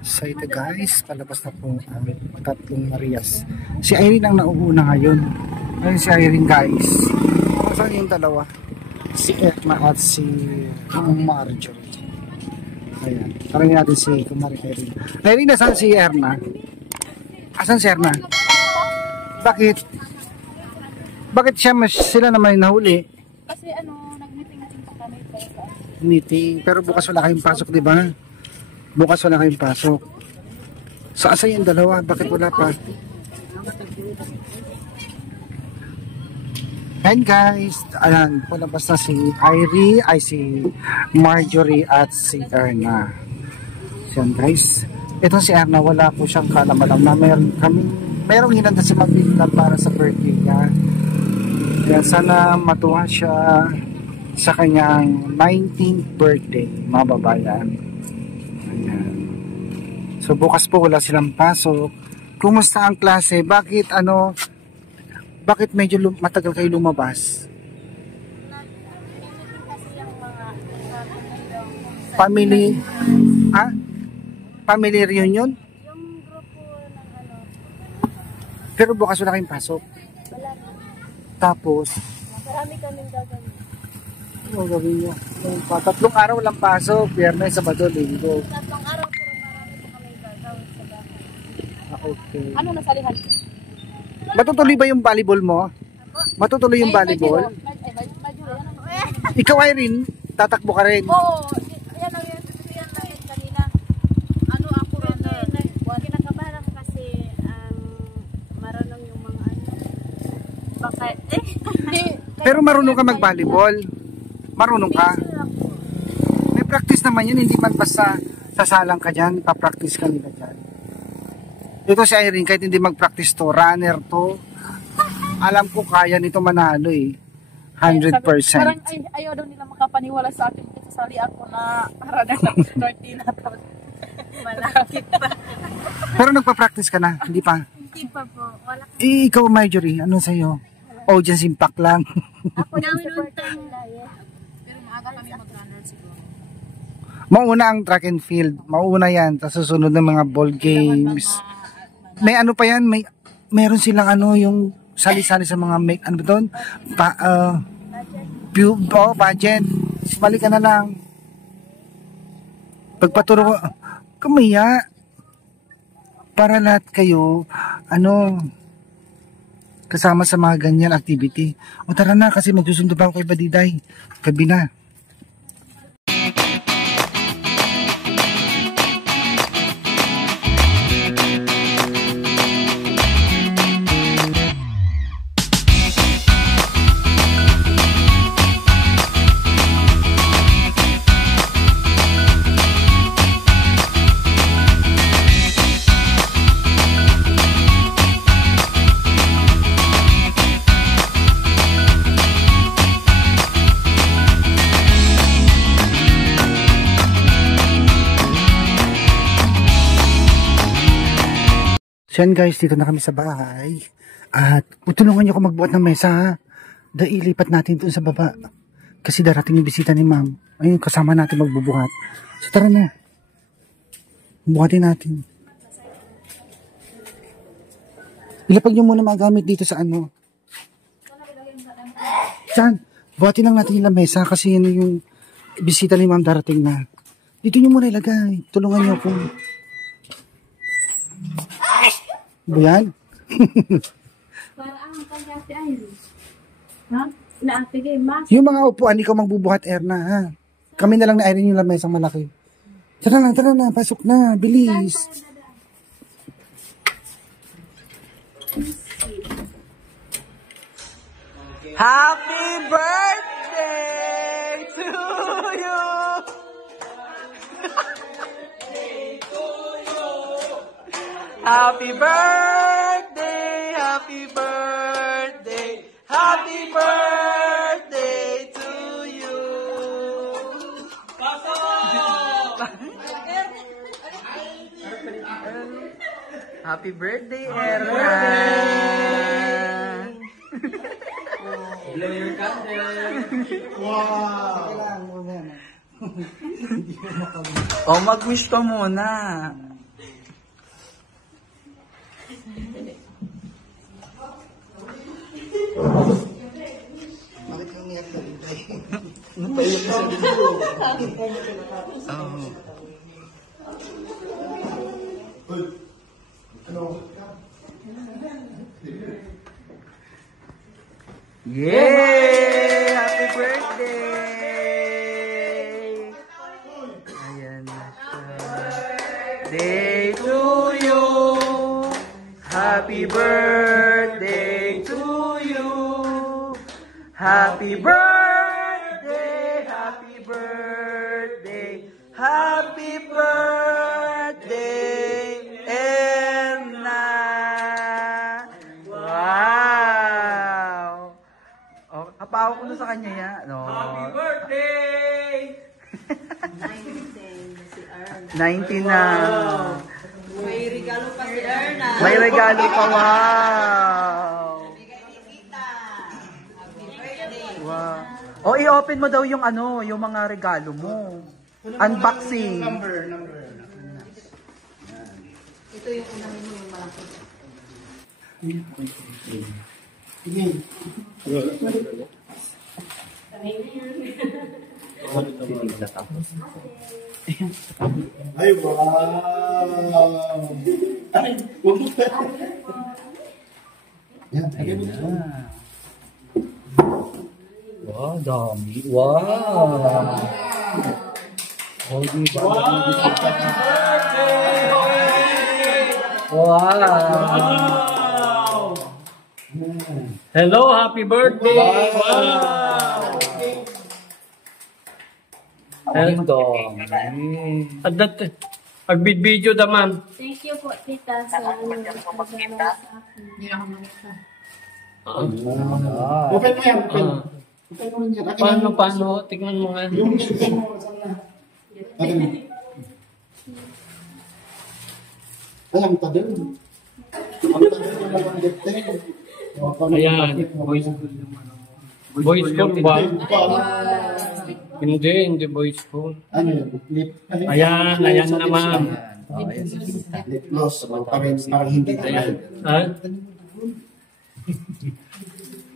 So ito guys, palabas na po ang tatlong Marias. Si Irene ang nauuna ngayon. Ayun si Irene guys. Saan yung dalawa? Si Erna at si Marjorie. Ayan. Parangin natin si Kumari Irene. Irene, nasaan si Erna? Asan si Erna? Bakit? Bakit sila naman nahuli? Kasi nag-meeting pa kami. Meeting. Pero bukas wala kayong pasok, di ba? Bukas wala kayong pasok. So asa yung dalawa? Bakit wala pa? And guys, ayan, palabas na si si Marjorie at si Erna. So guys, ito si Erna, wala po siyang kalamalam na merong hinanda si Mabilda para sa birthday niya. Kaya sana matuwa siya sa kanyang 19th birthday, mga babayan. Ayan. So bukas po wala silang pasok. Kumusta ang klase? Bakit medyo matagal kayo lumabas? Family family reunion? Yung grupo ng Pero bukas wala kayong pasok? wala. Tapos Marami kaming gagawin. ano gawin nyo? 3 araw lang pasok, Biyernes, Sabado, Linggo. 3 araw pero marami pa kaming gagawin sa bahay. Okay. Ano nasalihan? Matutuloy ba yung volleyball mo? Matutuloy yung volleyball? Ikaw Irene, tatakbo ka rin? Oo, yan lang kanina. Ako rin kinakabahan ako kasi marunong yung mga bakit Pero marunong ka mag-volleyball? Marunong ka? May practice naman yun, hindi man basta sasalang ka dyan, ipapractice ka nila dyan. Ito si Irene, kahit hindi mag-practice to, runner to, alam ko kaya nito manalo eh. 100%. Parang ayaw daw nila makapaniwala sa akin kasi sali ako na runner ng 30 na to. Malapit pa. Pero nagpa-practice ka na, hindi pa? Hindi pa po. Wala. Ikaw Marjorie, ano sa'yo? Audience impact lang. Ako na support ng diet. Pero maaga kami mag-runner siguro. Mauna ang track and field, mauna yan, tapos susunod ng mga ball games. May ano pa yan, meron silang yung sali-sali sa mga budget. Balik ka na lang. Pagpaturo ko, kumaya, para lahat kayo, kasama sa mga ganyan activity. O tara na, kasi magsusundo pa ako kay Badiday. Gabi na. So yan guys, dito na kami sa bahay. At tulungan nyo ako magbuhat ng mesa ha. Dahil ilipat natin dun sa baba. Kasi darating yung bisita ni ma'am. Ayun, kasama natin magbubuhat. So tara na. Buhatin natin. Ilapag nyo muna mga gamit dito sa Saan? Buhatin lang natin yung mesa kasi yun yung bisita ni ma'am darating na. Dito nyo muna ilagay. Tulungan nyo ako. Buyan? Para ang pagkasi ay. Ha? Naapigay mas. Yung mga upuan, ikaw magbubuhat, Erna, ha? Kami na lang na Irene yung lamesang malaki. Tara na, pasok na, bilis. Happy birthday to you! Happy birthday, happy birthday, happy birthday to you. Happy birthday, Erna. Blow your candle. Wow. Oh, mag-wish ka muna. Bakit kang niyak na rin tayo? Napaiyak na siya dito. Oo. Yay! Happy birthday! Ayan na siya. Day to you! Happy birthday to you! Happy birthday! Happy birthday! Happy birthday, Emna! Wow! Oh, kapawa ko na sa kanya yan. No. Happy birthday! 19 na. May regalo pa si Erna. May regalo pa, wow! Wow. O, i-open mo daw yung ano, yung mga regalo mo. Unboxing. Number. Ito yung unahin mo yung malaki. Ay, wow! Ay, yan, Ayan na. Wow, dami. Wow! Oh, diba? Wow! Hello, happy birthday! Wow! Ang dami. At that, video da ma'am. Thank you po, tita, sa regalo sa akin. Hindi ako makita. Open mo yan, open. Ah. Open mo yan. Akin yan. Paano? Tingnan mo nga. Yung gift mo, saan na? Akin. Ay, ang tadil. Ang tadil na lang ang gift eh. Ayan, boys school ba? Hindi boys school. Ano yun? Lip. Ayan na ma'am. Lip gloss. Parang hindi tayo. Ha?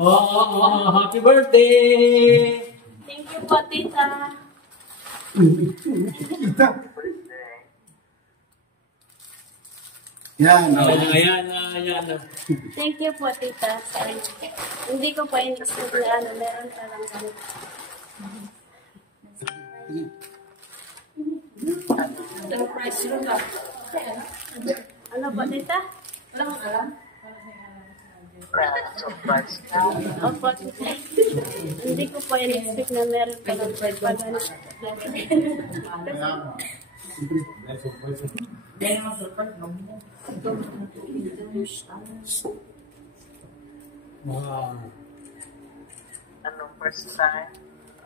Happy birthday! Thank you po, tita. Yan. Ayan. Thank you po, tita. Hindi ko pa in-expect na ano, meron pa lang kami. Surprise room ka. Ano ba, tita? Wala kang alam? Opo, tita. Hindi ko pa in-expect na meron pa lang pag-ano. Wow. Anong first time?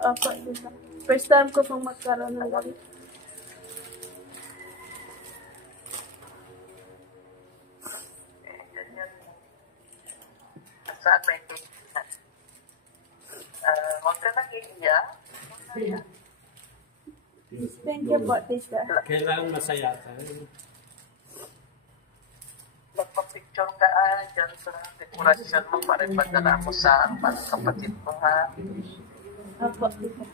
Opo, tita. First time ko pong magkaroon ng gamit. Saan may cake? Huwag ka nag-iiyak. Thank you po, tita. Kailangan masaya ka. Magpa-picture ka dyan sa dekorasyon mo para ipadala mo sa mga kapatid mo, ha? Opo, tita.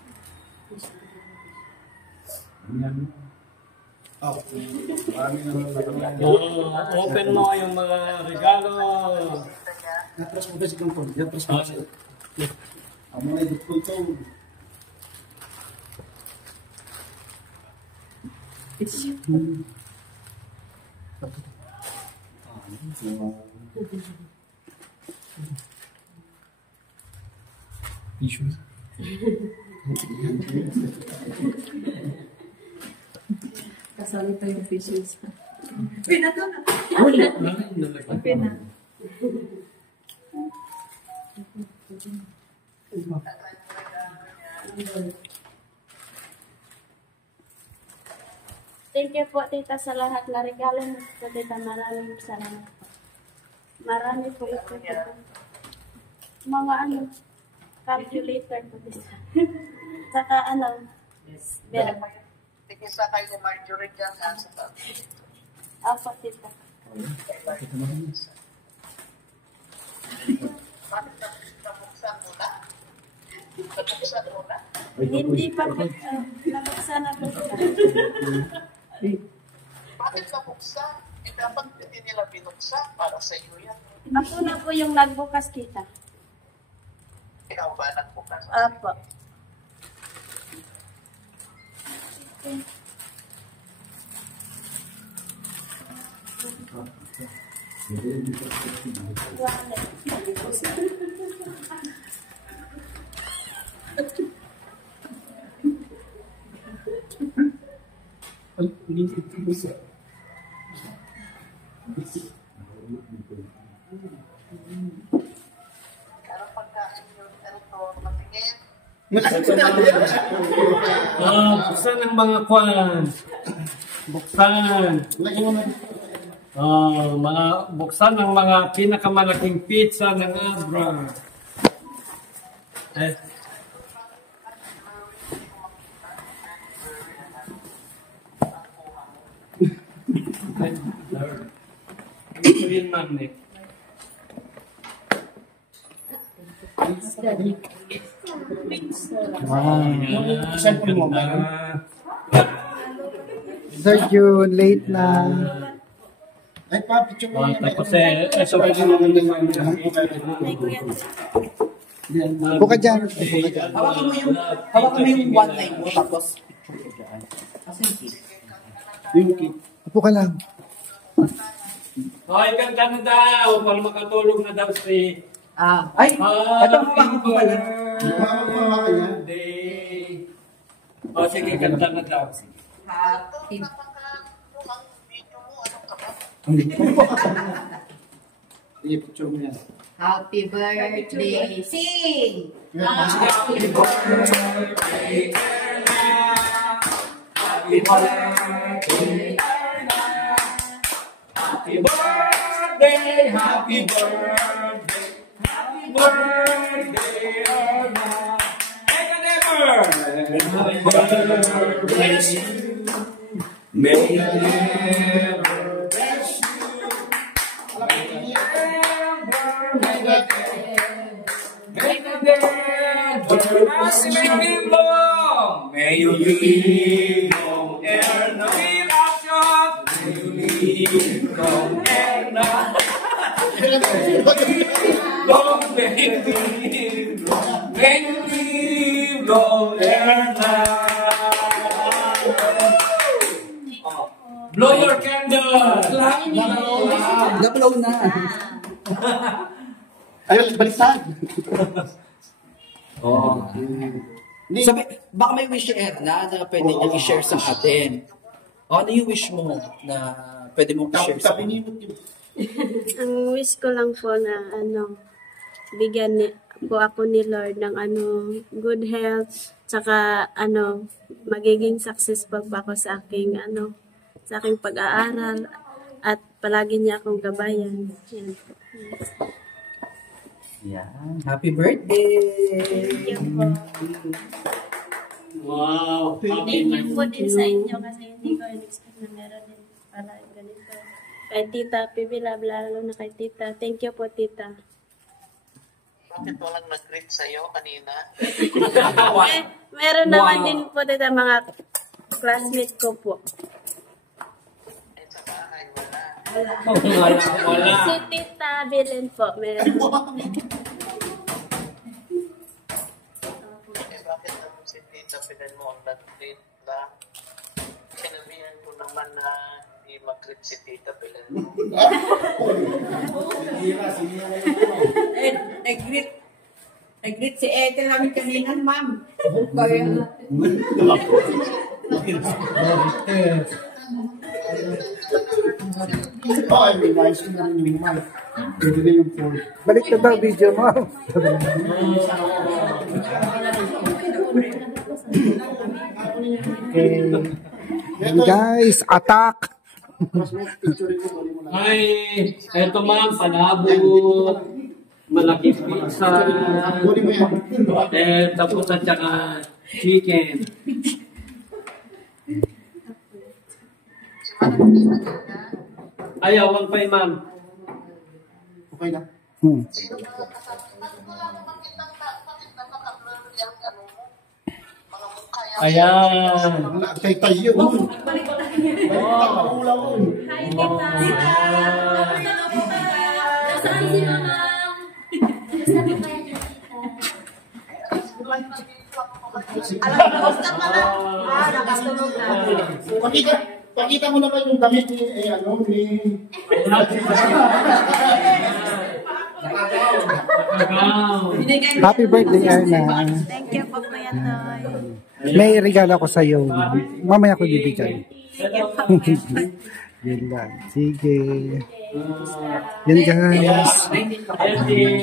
Open mo yung mga regalo. Natras mo kasi kung kung. Natras mo kasi. Ang mga edit ko ito. Issues. Kasali pa yung fishes. Thank you po, tita, sa lahat na regalo mo sa tita. Maraming salamat. Marami po ito, tita. Mga ano, calculator po, tita. Saka ano, bell. Tigisa kayo ni Marjorie dyan, ha? Sa tabi. Apo, tita. Bakit nabuksan mo na? Nabuksan mo na? Hindi pa po. Nabuksan na po. Bakit nabuksan? Eh, dapat hindi nila binuksan para sa iyo yan. Ako na po yung nagbukas kita. Ikaw ba nagbukas? Apo. Ano pagkain yun? Ano to? Matingin? Buksan ng mga kwan. Buksan. Buksan ng mga pinakamalaking pizza ng Abra. Ito yun, ma'am. Cellphone mo ba? Sir June, late na. Ay, pa, picture mo. Tapos ito ba yung Buka dyan. Hawakan mo yung one line mo, tapos Yung kit. Upo ka lang. Ay, ganda na daw. Para makatulog na daw si... ay, ito hawakan ko pala. Birthday. O, sige, ganda na daw. Happy Mukhang video mo, ano ka ba? I-picture mo yan. Happy birthday. Sing! Happy birthday, Erna. Happy birthday, Erna. Happy birthday, happy birthday. Happy birthday, Erna. Hey, never. Happy birthday. May you never bless you. May you never make a day. Make a day. May long. May you live long, Erna. We love you. May you live long, Erna. Long, may you live long. May you live long, Erna. Blow your candle. Nablow na. Ayun, baliktad. Oh. Sabi, baka may wish si Erna na pwede niya i-share sa atin. Ano yung wish mo na pwede mong i-share sa atin? Ang wish ko lang po na bigyan po ako ni Lord ng good health, tsaka magiging successful pa ako sa aking sa aking pag-aaral at palagi niya akong gabayan. Yan po. Yan. Happy birthday! Thank you po. Wow. Thank you po din sa inyo kasi hindi ko in-expect na meron din para ganito. Kay Tita Pibi, lalo na kay Tita. Thank you po, Tita. Bakit walang nag-greet sa'yo kanina? Meron naman din po Tita mga classmate ko po. Eh, sa bahay, wala. Wala. Si Tita Belen po, meron. Eh, bakit naman si Tita Pinan mo ang nag-greet lang? Sinabihan ko naman na hindi mag-greet si Tita Pinan mo. Nag-greet si Ethel namin kanina, ma'am. Kaya, Ay, may nice na rin yung mic. Pwede na yung phone. Balik na daw video mo. Okay. And guys, attack! Ay, eto ma'am, palabot. Malaking pizza. Tapos at saka chicken. Ayaw, 1.5 ma'am. Okay na. Hmm. Ayan. Kay tayo. Oh. Hi, tita. Nasaan si mama? Nasaan po kayo, tita? Pakita mo naman yung damit ni, Happy birthday, Erna. Thank you po, Kuya Toy. May regalo ako sa iyo. Mamaya ko bibigay. Thank you po. Yun lang. Sige. Yan guys.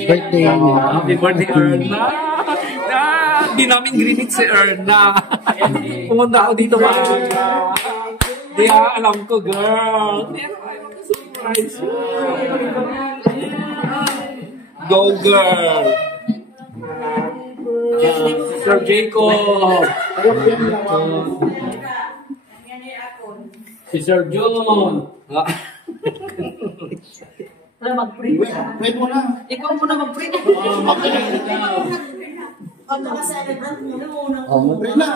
Birthday. Happy birthday, Erna. Di namin grinit si Erna. Pumunta ako dito ba? Di alam ko, girl. Surprise. Go, girl. Sir Jacob. Si Sir John. Wait mo na. Ikaw muna mag-pray.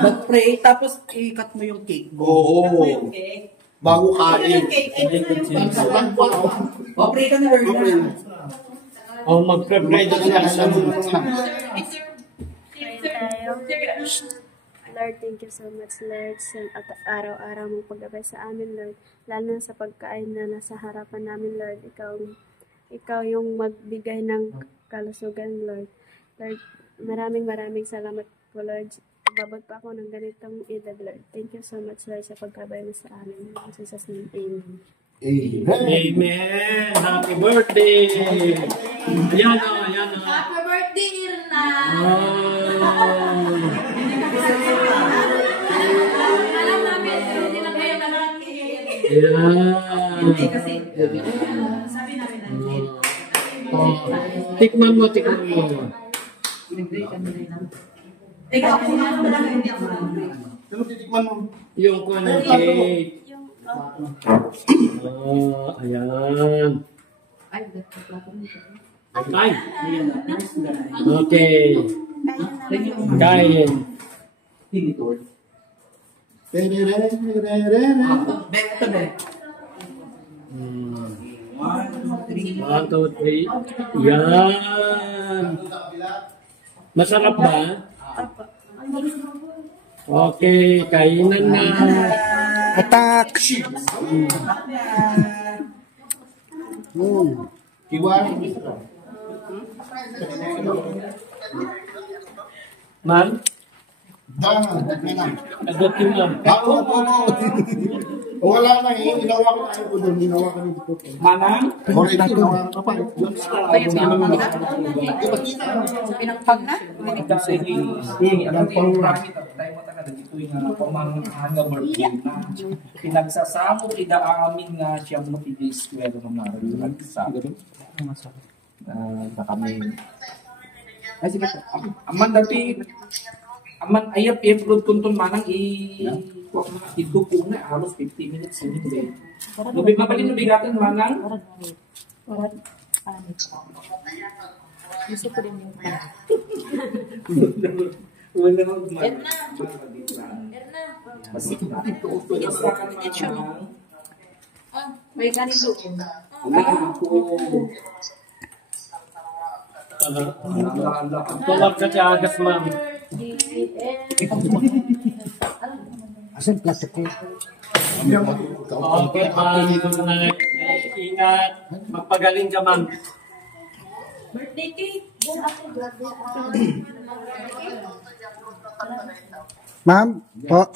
Mag-pray, tapos i-cut mo yung cake. Oo. Bago kain. O, pray ka na, Erna. Oh, mag-pray doon siya. Lord, thank you so much, Lord, sa araw-araw mong paggabay sa amin, Lord. Lalo na sa pagkain na nasa harapan namin, Lord. Ikaw yung magbigay ng kalusugan, Lord. Lord, maraming salamat po, Lord. Babag pa ako ng ganitong edad, Lord. Thank you so much, Lord, sa pagkabay mo sa amin. In Jesus' name, amen. Amen. Happy birthday. Yan o, yan o. Happy birthday, Irna! Alam namin, hindi na kayo malaki. Hindi kasi. Sabi namin Tikman mo. Ikaw, kung ano na lang, hindi ako Pero titikman mo. Yung cake. Ayan. Ay. Okay. Kain. Beto, be. 1, 2, 3. Yan. Masarap ba? Okay, kainan na. Attack! Iwan. Ma'am? Dang. Agot yun lang. Ako. Wala na eh. Inawa ko doon. Inawa ko dito. Manang? Already, inawa ko pa. Pinagpag na? Pinagsasamo ida amin nga siya mo i-square ng naroon sa na kami ay sige aman dati aman ayap i-upload kuntun manang ito po na halos 50 minutes hindi nubi mapalin nubigatan manang Gusto ko rin yung Wala nang may ganito. tulad ka siya agas, ma'am. Asan plastic ko? Okay, ma'am. Ingat. Magpagaling ka, ma'am. Birthday cake. Ma'am, po.